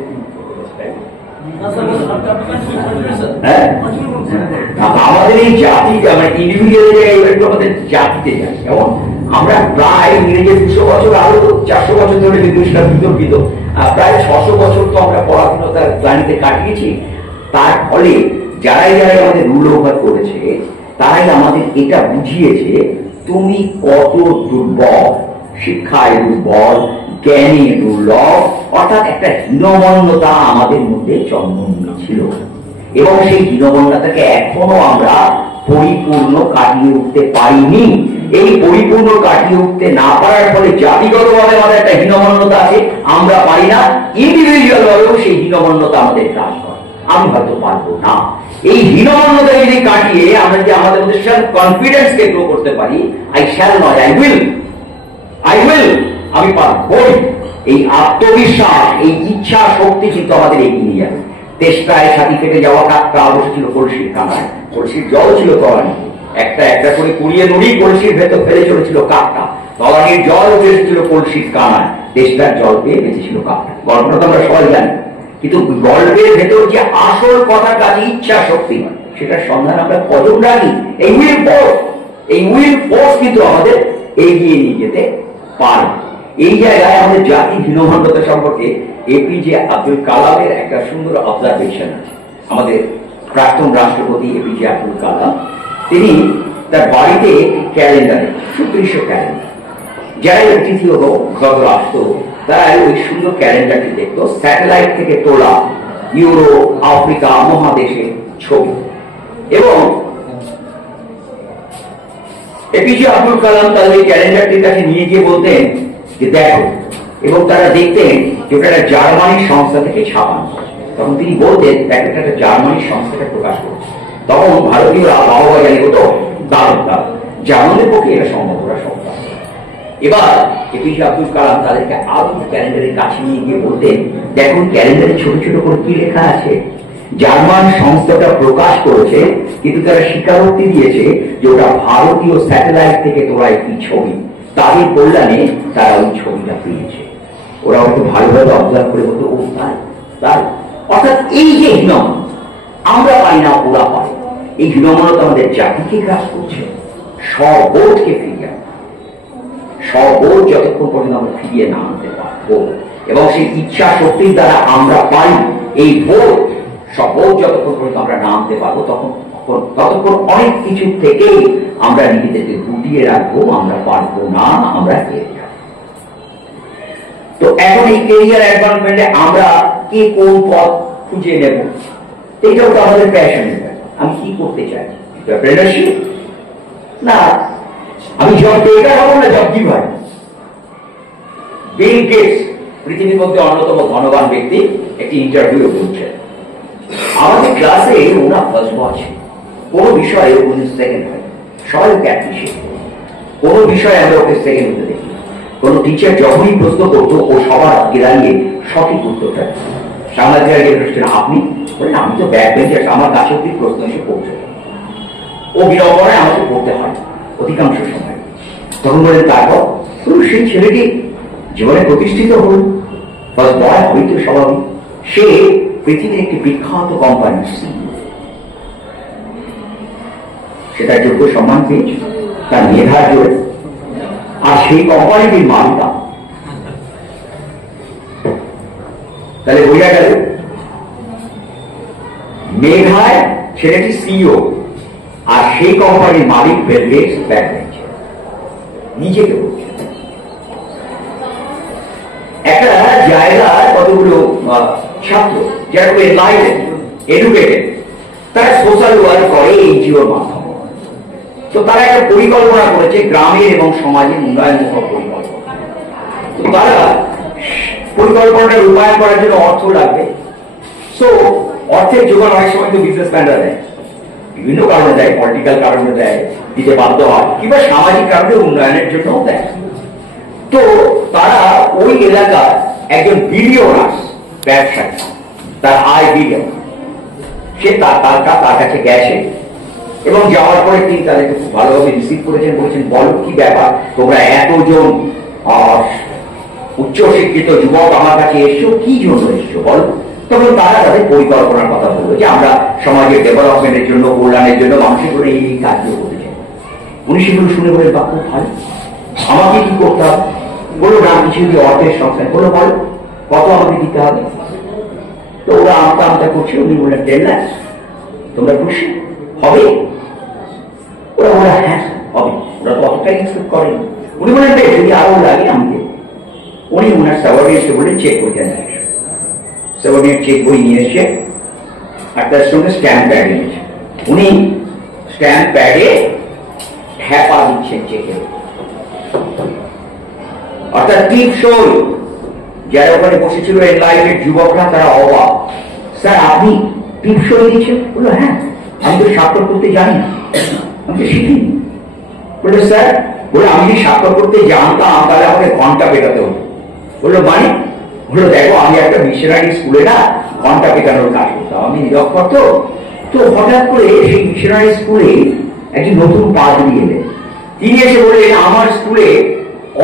আমাদের এই জাতিটা মানে ইন্ডিভিজুয়াল জায়গায় আমাদের জাতিতে যাই। যেমন আমরা প্রায় ইংরেজি 200 বছর, আরো 400 বছর ধরে বিতর্কিত, প্রায় 600 বছর তো আমরা পড়াশোনার প্ল্যানিতে কাটিয়েছি। তার ফলে যারাই যারাই আমাদের রুল ওভার করেছে, তারাই আমাদের এটা বুঝিয়েছে তুমি কত দুর্বল, শিক্ষায় দুর্বল, জ্ঞানী দুর্লভ, অর্থাৎ একটা হীনমন্যতা আমাদের মধ্যে জন্ম নিয়েছিল। এবং সেই হীনমন্যতাকে এখনো আমরা পরিপূর্ণ কাটিয়ে উঠতে পারিনি। এই পরিপূর্ণ কাটিয়ে উঠতে না পারার ফলে জাতিগতভাবে আমাদের একটা হীনমন্যতা আছে, আমরা পারি না। ইন্ডিভিজুয়াল ভাবেও সেই হীনমন্যতা আমাদের গ্রাস করে, আমি হয়তো পারবো না। এই হীনমন্যতা যদি কাটিয়ে আমরা যদি আমাদের মধ্যে সেলফ কনফিডেন্স কে গ্রো করতে পারি, I shall not, I will, আমি পারবো, এই আত্মবিশ্বাস, এই ইচ্ছা শক্তি কিন্তু আমাদের এগিয়ে নিয়ে যাবে। তেষ্টায় ছাতি কেটে যাওয়া কাকটা অবশ্যই কলসির কানায়, কলসির জল ছিল তলানি, একটা একটা করে কুড়িয়ে নুড়ি কলসির ভেতর ফেলে চলেছিল কাকটা, তলানির জল উঠে এসেছিল কলসির কানায়, তেষ্টার জল পেয়ে বেঁচেছিল কাকটা। গল্পটা তো আমরা সবাই জানি। কিন্তু গল্পের ভেতর যে আসল কথার কাছে ইচ্ছা শক্তি, সেটার সন্ধান আমরা কজন রাখি? এই উইল ফোর্স কিন্তু আমাদের এগিয়ে নিয়ে যেতে পারে। এই জায়গায় আমাদের জাতি হীনমন্যতা সম্পর্কে এপিজে আব্দুল কালামের একটা সুন্দর অবজারভেশন আছে। আমাদের প্রাক্তন রাষ্ট্রপতি এপিজে আব্দুল কালাম, তিনি তার বাড়িতে ক্যালেন্ডারে, সুদৃশ্য ক্যালেন্ডার, যারা অতিথি গত আসতো তারা ওই সুন্দর ক্যালেন্ডারটি দেখতো, স্যাটেলাইট থেকে তোলা ইউরোপ, আফ্রিকা মহাদেশের ছবি। এবং এপিজে আব্দুল কালাম তাদের এই ক্যালেন্ডারটির কাছে নিয়ে গিয়ে বলতেন যে দেখো, এবং তারা দেখতেন যে ওটা একটা জার্মানির সংস্থা থেকে ছাপানো। তখন তিনি বলতেন দেখো, একটা জার্মানির সংস্থাটা প্রকাশ করছে। তখন ভারতীয়রা বাবা জানি হতো দারুণ দারুণ, জার্মানের পক্ষে এটা সম্ভব, ওরা সম্ভব। এবার এপিজে আব্দুল কালাম তাদেরকে আরো ক্যালেন্ডারের কাছে নিয়ে গিয়ে বলতেন দেখুন, ক্যালেন্ডারে ছোট ছোট করে কি লেখা আছে। জার্মান সংস্থাটা প্রকাশ করেছে, কিন্তু তারা স্বীকারোক্তি দিয়েছে যে ওটা ভারতীয় স্যাটেলাইট থেকে তোলা একটি ছবি, তাদের কল্যাণে তারা ওই ছবিটা পেয়েছে। ওরা হয়তো ভালোভাবে অবজার্ভ করে বলতো ও তাই তাই। অর্থাৎ এই যে হীনম আমরা পাই না, ওরা পায়। এই হীনমনতা আমাদের জাতিকে গ্রাস করছে। স্ববোধকে ফিরিয়ে আনা, স্ববোধ যতক্ষণ পর্যন্ত আমরা ফিরিয়ে না আনতে পারবো এবং সেই ইচ্ছা শক্তির দ্বারা আমরা পাই এই বোধ, স্ববোধ যতক্ষণ পর্যন্ত আমরা না আনতে পারবো ততক্ষণ অনেক কিছু থেকেই আমরা নিজেদেরকে গুটিয়ে রাখবো, আমরা পারবো না, আমরা হেরে যাবো। তো এখন এই কেরিয়ার অ্যাডভান্সমেন্টে আমরা কে কোন পথ খুঁজে নেব, এইটাও তো আমাদের প্যাশনের ব্যাপার। আমি কি করতে চাই? এন্টারপ্রেনারশিপ না আমি জব ক্রিয়েটার হবো না জব গিভার? বিল গেটস পৃথিবীর মধ্যে অন্যতম ধনবান ব্যক্তি একটি ইন্টারভিউ করছে। আমাদের ক্লাসে ওনা ফার্স্ট ওয়াচ, কোন বিষয়ে উনি সেকেন্ড হয়, সবাই ওকে অ্যাপ্রিশিয়েট করে। কোন বিষয়ে আমরা ওকে সেকেন্ড হতে দেখি। কোন টিচার যখনই প্রশ্ন করতো ও সবার আগে দাঁড়িয়ে সঠিক উত্তরটা সাংবাদিক আপনি বলেন আমি তো ব্যাক বেঞ্চার, আমার কাছে অব্দি প্রশ্ন এসে পৌঁছে। ও বিড়ম্বনায় আমাকে পড়তে হয় অধিকাংশ সময়। তখন বলেন তারপর সেই ছেলেটি জীবনে প্রতিষ্ঠিত হল, ফার্স্ট বয় হইত স্বাভাবিক, সে পৃথিবীর একটি বিখ্যাত কোম্পানির সিইও। সে তার যোগ্য সম্মান পেয়েছে তার মেধার জোরে, আর সেই কোম্পানিটির মালিকা। তাহলে বোঝা গেল মেধায় ছেলেটি সিইও, আর সেই কোম্পানির মালিক বিল গেটস ব্যাক বেঞ্চার। নিজেকে বলছে একটা জায়গার কতগুলো ছাত্র যারা খুব এডুকেটেড, তারা সোশ্যাল ওয়ার্ক করে এনজিওর মাধ্যমে। তো তারা একটা পরিকল্পনা করেছে গ্রামের এবং সমাজের উন্নয়নমূলক পরিকল্পনা। তো তারা পরিকল্পনাটা রূপায়ণ করার জন্য অর্থ লাগবে। সো অর্থের যোগান অনেক সময় তো বিজনেসম্যানরা দেয়, বিভিন্ন কারণে দেয়, পলিটিক্যাল কারণে দেয়, দিতে বাধ্য হয়, কিংবা সামাজিক কারণে উন্নয়নের জন্য দেয়। তো তারা ওই এলাকার একজন বিলিয়নার ব্যবসায়ী, তার আয় বিলিয়ন, সে তার কাছে গেছে এবং যাওয়ার পরে তিনি তাদেরকে খুব ভালোভাবে রিসিভ করেছেন, বলেছেন বলো কি ব্যাপার, তোমরা এতজন উচ্চশিক্ষিত যুবক আমার কাছে এসছো, কি জন্য এসছো বলো। তখন তারা তাদের পরিকল্পনার কথা বললো যে আমরা সমাজের ডেভেলপমেন্টের জন্য, কল্যাণের জন্য মানুষের করে এই কাজগুলো করতে চাই। উনি সেগুলো শুনে বলেন বা খুব ভালো, আমাকে কি করতে হবে? বলো না কিছু অর্থের সংখ্যা, বলো বলো কত আমাকে দিতে হবে। তো ওরা আমতা আমতা করছে, উনি বললেন 10 লাখ। তোমরা খুশি হবে? ওরা ওরা হ্যাঁ হবে, ওরা তো অতটাই এক্সপেক্ট করেন। উনি বলেন বেশ, যদি আরো লাগে আমাকে। উনি ওনার সাবঅর্ডিনেটকে বলে চেক বই দেন, সাবঅর্ডিনেট চেক বই নিয়ে এসে আর তার সঙ্গে স্ট্যাম্প প্যাড এনেছে। উনি স্ট্যাম্প প্যাডে হ্যাপা দিচ্ছেন চেকের, অর্থাৎ টিপসই। যারা ওখানে বসেছিল এনলাইটেড যুবকরা তারা অবাক, স্যার আপনি টিপসই দিচ্ছেন? বললো হ্যাঁ, আমি তো স্বাক্ষর করতে জানি না, আমি তো শিখিনি। বললো স্যার, বলে আমি যদি স্বাক্ষর করতে জানতাম তাহলে আমাকে ঘন্টা পেটাতে হতো। বললো মানে? বললো দেখো আমি একটা মিশনারি স্কুলে না ঘন্টা পেটানোর কাজ করতাম, আমি নিরক্ষর। তো হঠাৎ করে সেই মিশনারি স্কুলে একজন নতুন পাদ্রী এলেন। তিনি এসে বললেন আমার স্কুলে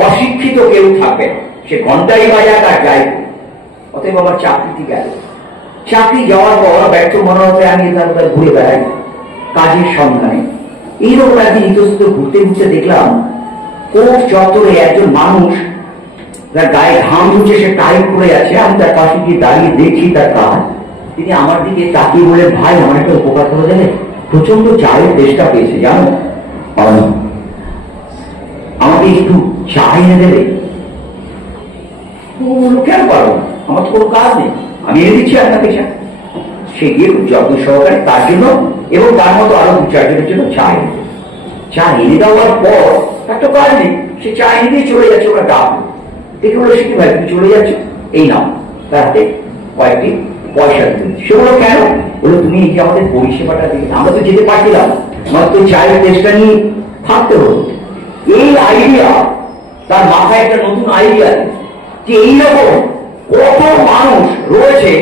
অশিক্ষিত কেউ থাকবে না, সে ঘন্টাই বাজাক আর যাই, অতএব আমার চাকরিটি গেল। চাকরি যাওয়ার পর ব্যর্থ মনে হতে আমি তার ঘুরে বেড়াই কাজের সন্ধানে। এইরকম একদিন ইতস্তত ঘুরতে ঘুরতে দেখলাম কোর্ট চত্বরে একজন মানুষ, তার গায়ে ঘাম ঝুঁকছে, সে টাইট করে আছে। আমি তার পাশে গিয়ে দাঁড়িয়ে দেখছি তার কাজ। তিনি আমার দিকে তাকিয়ে বললেন, ভাই আমার একটা উপকার করে দেবে, প্রচন্ড চায়ের চেষ্টা পেয়েছে জানো, আমাকে একটু চা এনে দেবে। কেন পারবো, আমার তো কোনো কাজ নেই, আমি এনে দিচ্ছি আপনাকে চা। সে গিয়ে খুব যত্ন সহকারে তার জন্য এবং তার মতো আরো 2-4 জনের জন্য চা এনে দেবে। চা এনে দেওয়ার পর তার তো কাজ নেই, সে চা এনে দিয়ে চলে যাচ্ছে। ওরা ডাক দেখে বলো, সে কি ভাই তুমি চলে যাচ্ছ, এই নাও। তার হাতে কয়েকটি পয়সা দিতে। সে বলো কেন? বলো তুমি এই যে আমাদের পরিষেবাটা দিলে, আমরা তো যেতে পারছিলাম, আমার তো চায়ের চেষ্টা নিয়ে থাকতে হলো। এই আইডিয়া তার মাথায় একটা নতুন আইডিয়া যে এইরকম কত মানুষ রয়েছে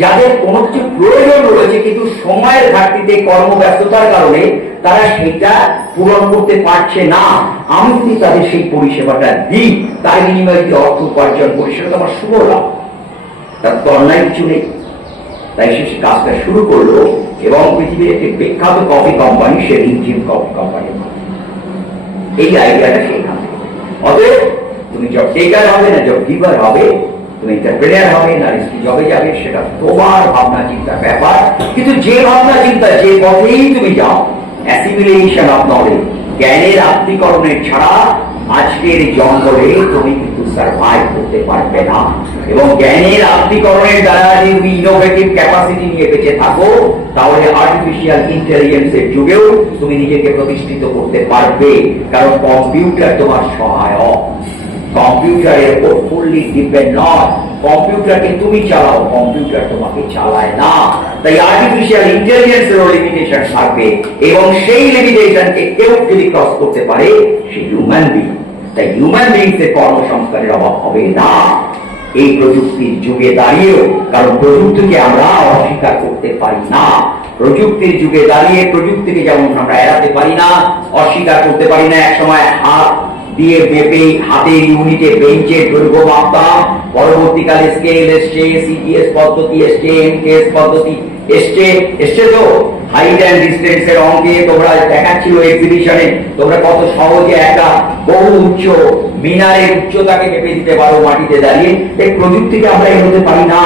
যাদের কোনো কিছু প্রয়োজন রয়েছে, কিন্তু সময়ের ঘাটতিতে কর্মব্যস্ততার কারণে তারা সেটা পূরণ করতে পারছে না। আমি যদি তাদের সেই পরিষেবাটা দিই, তার বিনিময়ে যদি অর্থ উপার্জন করি, সেটা তো আমার শুভ লাভ, তার তো অন্যায় কিছু নেই। তাই সে কাজটা শুরু করলো এবং পৃথিবীর একটি বিখ্যাত কফি কোম্পানি, সে রিমঝিম কফি কোম্পানি, এই আইডিয়াটা সেখান থেকে। অতএব তুমি জব টেকার হবে না জব গিভার হবে, তুমি এন্টারপ্রেনার হবে না রিস্কি জবে যাবে, সেটা তোমার ভাবনা চিন্তার ব্যাপার। কিন্তু যে ভাবনা চিন্তা, যে পথেই তুমি যাও, অ্যাসিমিলেশন অফ নলেজ, জ্ঞানের আত্মীকরণের ছাড়া আজকের জঙ্গলে তুমি কিন্তু সার্ভাইভ করতে পারবে না। এবং জ্ঞানের আত্মীকরণের দ্বারা যদি তুমি ইনোভেটিভ ক্যাপাসিটি নিয়ে বেঁচে থাকো, তাহলে আর্টিফিশিয়াল ইন্টেলিজেন্সের যুগেও তুমি নিজেকে প্রতিষ্ঠিত করতে পারবে। কারণ কম্পিউটার তোমার সহায়ক, কম্পিউটারের উপর ফুললি ডিপেন্ড নয়। কম্পিউটারকে তুমি চালাও, কম্পিউটার তোমাকে চালায় না। তাই আর্টিফিশিয়াল ইন্টেলিজেন্সেরও লিমিটেশন থাকবে, এবং সেই লিমিটেশনকে কেউ যদি ক্রস করতে পারে, সে হিউম্যান বিং। তাই হিউম্যান বিংসের কর্মসংস্থানের অভাব হবে না এই প্রযুক্তির যুগে দাঁড়িয়েও। কারণ প্রযুক্তিকে আমরা অস্বীকার করতে পারি না। প্রযুক্তির যুগে দাঁড়িয়ে প্রযুক্তিকে যেমন আমরা এড়াতে পারি না, অস্বীকার করতে পারি না। একসময় হাত দিয়ে মেপে হাতের ইউনিটে বেঞ্চের দৈর্ঘ্য মাপতাম, পরবর্তীকালে স্কেল এসছে, সিটিএস পদ্ধতি এসছে, এমকেএস পদ্ধতি এসছে তো হাইট অ্যান্ড ডিস্টেন্সের অঙ্কে তোমরা দেখাচ্ছিল এক্সিবিশনে, তোমরা কত সহজে একটা বহু উচ্চ মিনারের উচ্চতাকে মেপে দিতে পারো মাটিতে দাঁড়িয়ে। এই প্রযুক্তিকে আমরা এগোতে পারি না।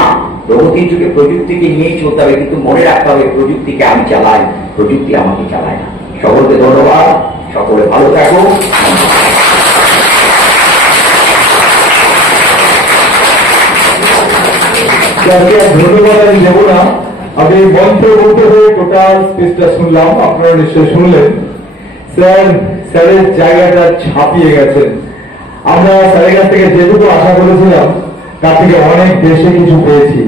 প্রগতির যুগে প্রযুক্তিকে নিয়েই চলতে হবে, কিন্তু মনে রাখতে হবে প্রযুক্তিকে আমি চালাই, প্রযুক্তি আমাকে চালায় না। সকলকে ধন্যবাদ, সকলে ভালো থাকো। ধন্যবাদ আমি দেবো না, আমি মন্ত্র বলতে হয়ে টোটাল স্পিচটা শুনলাম, আপনারা নিশ্চয় শুনলেন। স্যারের জায়গাটা ছাপিয়ে গেছেন। আমরা স্যারের কাছ থেকে যেটুকু আশা করেছিলাম তার থেকে অনেক বেশি কিছু পেয়েছি।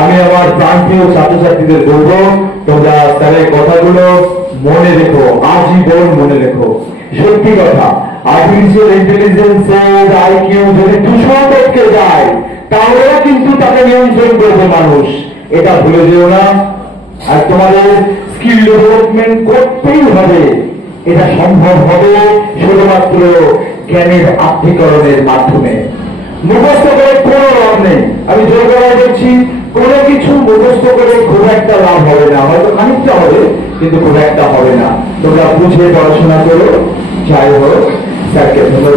আমি আমার প্রান্তীয় ছাত্রছাত্রীদের বলবো, তোমরা স্যারের কথাগুলো মনে রেখো, আজীবন মনে রেখো। সত্যি কথা, আর্টিফিশিয়াল ইন্টেলিজেন্সের আইকিউ যদি 200 টপকে যায়, তাহলে কিন্তু তাকে নিয়ন্ত্রণ করবে মানুষ, এটা ভুলে যেও না। আর তোমাদের স্কিল ডেভেলপমেন্ট করতেই হবে। এটা সম্ভব হবে শুধুমাত্র জ্ঞানের আত্মীকরণের মাধ্যমে। মুখস্থ করে কোনো লাভ নেই, আমি জোর করা বলছি, কোনো কিছু মুখস্থ করে খুব একটা লাভ হবে না। হয়তো খানিকটা হবে, কিন্তু খুব একটা হবে না। তোমরা বুঝে পড়াশোনা করো। যাই হোক, স্যারকে ধন্যবাদ।